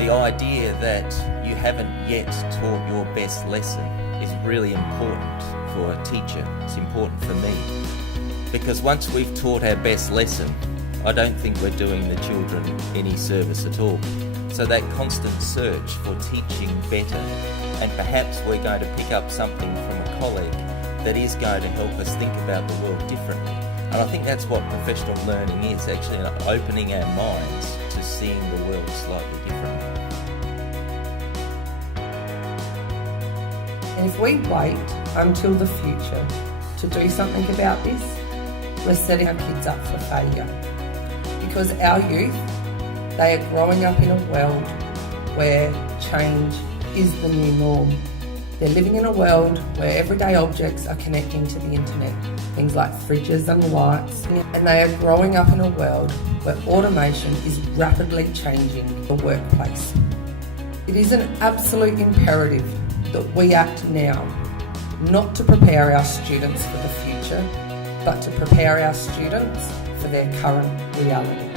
The idea that you haven't yet taught your best lesson is really important for a teacher. It's important for me. Because once we've taught our best lesson, I don't think we're doing the children any service at all. So that constant search for teaching better, and perhaps we're going to pick up something from a colleague that is going to help us think about the world differently. And I think that's what professional learning is, actually opening our minds to seeing the world slightly differently. And if we wait until the future to do something about this, we're setting our kids up for failure. Because our youth, they are growing up in a world where change is the new norm. They're living in a world where everyday objects are connecting to the internet, things like fridges and lights, and they are growing up in a world where automation is rapidly changing the workplace. It is an absolute imperative that we act now, not to prepare our students for the future, but to prepare our students for their current reality.